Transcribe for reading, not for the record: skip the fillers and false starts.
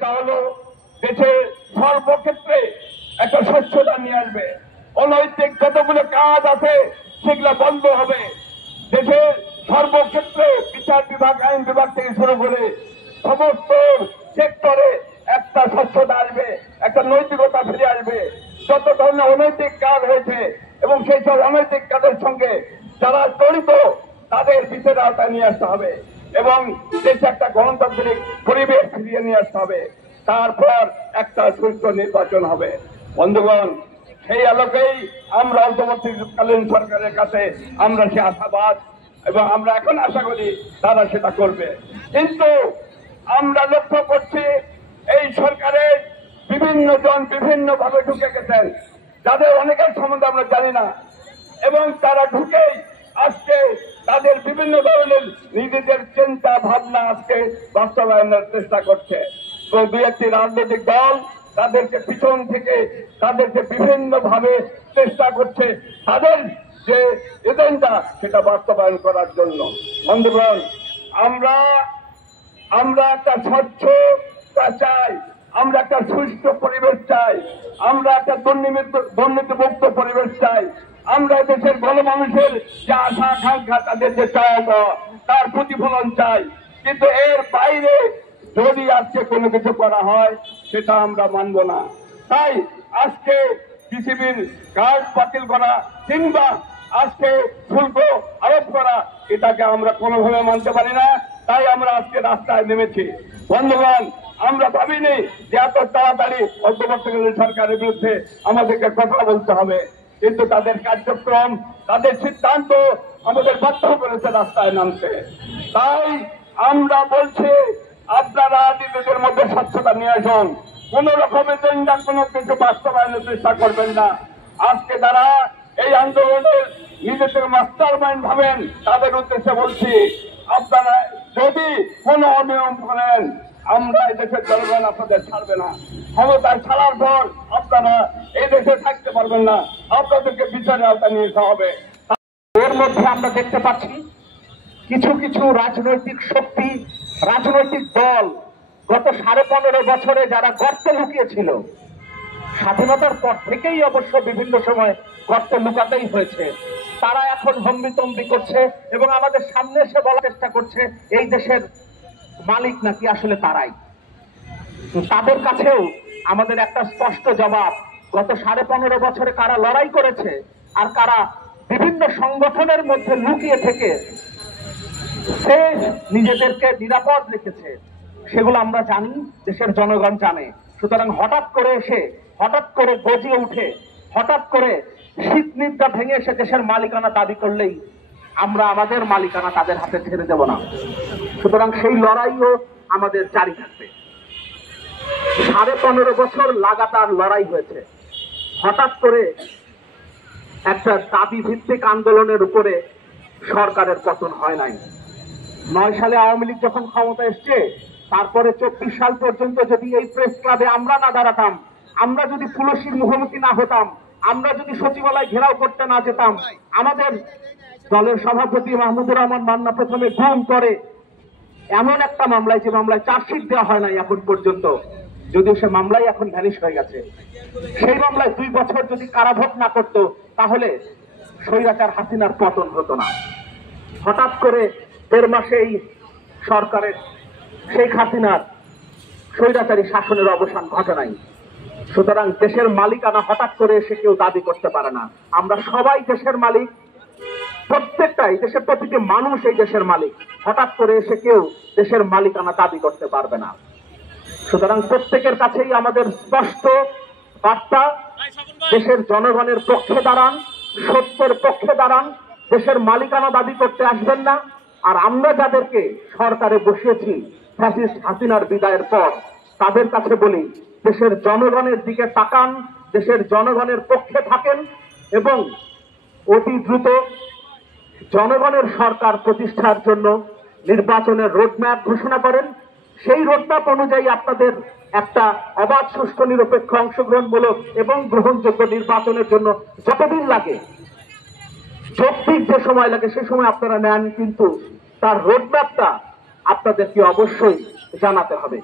সেটা হলো দেশের সর্বক্ষেত্রে একটা স্বচ্ছতা নিয়ে আসবে। অনৈতিক যতগুলো কাজ আছে সেগুলো বন্ধ হবে। দেশের সর্বক্ষেত্রে বিচার বিভাগ, আইন বিভাগ থেকে শুরু করে সমস্ত সেক্টরে একটা স্বচ্ছতা আসবে, একটা নৈতিকতা ফিরে আসবে। যত ধরনের অনৈতিক কাজ হয়েছে এবং সেই সব অনৈতিক কাজের সঙ্গে যারা জড়িত তাদের বিচারের আওতায় নিয়ে আসতে হবে এবং দেশে একটা গণতান্ত্রিক পরিবেশ ফিরিয়ে নিয়ে আসতে হবে। তারপর একটা সুষ্ঠু নির্বাচন হবে। বন্ধুগণ, সেই আলোকেই আমরা অন্তর্বর্তীকালীন সরকারের কাছে আমরা সে আশাবাদ এবং আমরা এখন আশা করি তারা সেটা করবে। কিন্তু আমরা লক্ষ্য করছি এই সরকারের বিভিন্ন জন বিভিন্ন ভাবে ঢুকে গেছেন, যাদের অনেকের সম্বন্ধে আমরা জানি না, এবং তারা ঢুকেই আজকে তাদের বিভিন্ন ধরনের নিজেদের চিন্তা ভাবনা আজকে বাস্তবায়নের চেষ্টা করছে। তো দুই একটি রাজনৈতিক দল তাদেরকে পিছন থেকে তাদেরকে বিভিন্ন ভাবে চেষ্টা করছে তাদের যে এজেন্ডা সেটা বাস্তবায়ন করার জন্য। বন্ধুগণ, আমরা একটা স্বচ্ছতা চাই, আমরা একটা সুষ্ঠু পরিবেশ চাই, আমরা একটা দুর্নীতিমুক্ত পরিবেশ চাই, আমরা দেশের গণমানুষের যে আশা আকাঙ্ক্ষা তাদের যে চাওয়া তার প্রতিফলন চাই। কিন্তু এর বাইরে যদি আজকে কোনো কিছু করা হয় সেটা আমরা মানব না। তাই আজকে বিসিবির কার্ড বাতিল করা কিংবা আজকে শুল্ক আরোপ করা এটাকে আমরা কোনোভাবে মানতে পারি না। তাই আমরা আজকে রাস্তায় নেমেছি। বন্ধুগণ, আমরা ভাবিনি যে এত তাড়াতাড়ি অন্তর্বর্তীকালীন সরকারের বিরুদ্ধে আমাদেরকে কথা বলতে হবে, কিন্তু তাদের কার্যক্রম, তাদের সিদ্ধান্ত আমাদের বাধ্য করেছে রাস্তায় নামতে। তাই আমরা বলছি, আপনারা নিজেদের মধ্যে স্বচ্ছতা নিয়ে আসুন, কোন রকমের এজেন্ডা কোনো কিছু বাস্তবায়নের চেষ্টা করবেন না। আজকে যারা এই আন্দোলনের নিজেদের মাস্টার মাইন্ড ভাবেন তাদের উদ্দেশ্যে বলছি, আপনারা যদি কোনো অনিয়ম করেন আমরা এই দেশের জনগণ আপনাদের ছাড়বে না। ক্ষমতায় ছাড়ার পর আপনারা এই দেশে থাকতে পারবেন না, আপনাদেরকে বিচারের আওতায় নিয়ে যেতে হবে। এর মধ্যে আমরা দেখতে পাচ্ছি কিছু কিছু রাজনৈতিক শক্তি, রাজনৈতিক দল গত 15.5 বছরে যারা গর্তে লুকিয়েছিল, স্বাধীনতার পর থেকেই অবশ্য বিভিন্ন সময় গর্তে লুকাতেই হয়েছে, তারা এখন হম্বিতম্বি করছে এবং আমাদের সামনে এসে বলার চেষ্টা করছে এই দেশের মালিক নাকি আসলে তারাই। তাদের কাছেও আমাদের একটা স্পষ্ট জবাব, গত 15.5 বছরে কারা লড়াই করেছে আর কারা বিভিন্ন সংগঠনের মধ্যে লুকিয়ে থেকে সে নিজেদেরকে নিরাপদ রেখেছে সেগুলো আমরা জানি, দেশের জনগণ জানে। সুতরাং হঠাৎ করে এসে, হঠাৎ করে গজিয়ে উঠে, হঠাৎ করে শীত নিদ্রা ভেঙে এসে দেশের মালিকানা দাবি করলেই আমরা আমাদের মালিকানা তাদের হাতে ছেড়ে দেব না। সুতরাং সেই লড়াইও আমাদের জারি থাকবে। 15.5 বছর লাগাতার লড়াই হয়েছে, হঠাৎ করে একটা দাবি ভিত্তিক আন্দোলনের উপরে সরকারের পতন হয় নাই। 9 সালে আওয়ামী লীগ যখন ক্ষমতা এসছে, তারপরে 24 সাল পর্যন্ত যদি এই প্রেস ক্লাবে আমরা না দাঁড়াতাম, আমরা যদি পুলিশের মুখোমুখি না হতাম, আমরা যদি সচিবালয় ঘেরাও করতে না যেতাম, আমাদের দলের সভাপতি মাহমুদুর রহমান মান্না প্রথমে গুম করে এমন একটা মামলায়, যে মামলায় চার্জশিট দেওয়া হয় নাই এখন পর্যন্ত, যদিও সে মামলাই এখন ভ্যানিশ হয়ে গেছে, সেই মামলায় 2 বছর যদি কারাভোগ না করত তাহলে স্বৈরাচার হাসিনার পতন হতো না। হঠাৎ করে 1.5 মাসে এই সরকারের শেখ হাসিনার স্বৈরাচারী শাসনের অবসান ঘটে নাই। সুতরাং দেশের মালিকানা হঠাৎ করে এসে কেউ দাবি করতে পারে না। আমরা সবাই দেশের মালিক, প্রত্যেকটাই দেশের প্রতিটি মানুষ এই দেশের মালিক। হঠাৎ করে এসে কেউ দেশের মালিকানা দাবি করতে পারবে না। সুতরাং প্রত্যেকের কাছেই আমাদের স্পষ্ট বার্তা, দেশের জনগণের পক্ষে দাঁড়ান, সত্যের পক্ষে দাঁড়ান, দেশের মালিকানা দাবি করতে আসবেন না। আর আমরা যাদেরকে সরকারে বসিয়েছি ফ্যাসিস্ট হাসিনার বিদায়ের পর, তাদের কাছে বলি, দেশের জনগণের দিকে তাকান, দেশের জনগণের পক্ষে থাকেন এবং অতি দ্রুত জনগণের সরকার প্রতিষ্ঠার জন্য নির্বাচনের রোডম্যাপ ঘোষণা করেন। সেই রোডম্যাপ অনুযায়ী আপনাদের একটা অবাধ, সুষ্ঠু, নিরপেক্ষ, অংশগ্রহণমূলক এবং গ্রহণযোগ্য নির্বাচনের জন্য যতদিন লাগে, যৌক্তিক যে সময় লাগে সে সময় আপনারা নেন, কিন্তু তার রোডম্যাপটা আপনাদেরকে অবশ্যই জানাতে হবে।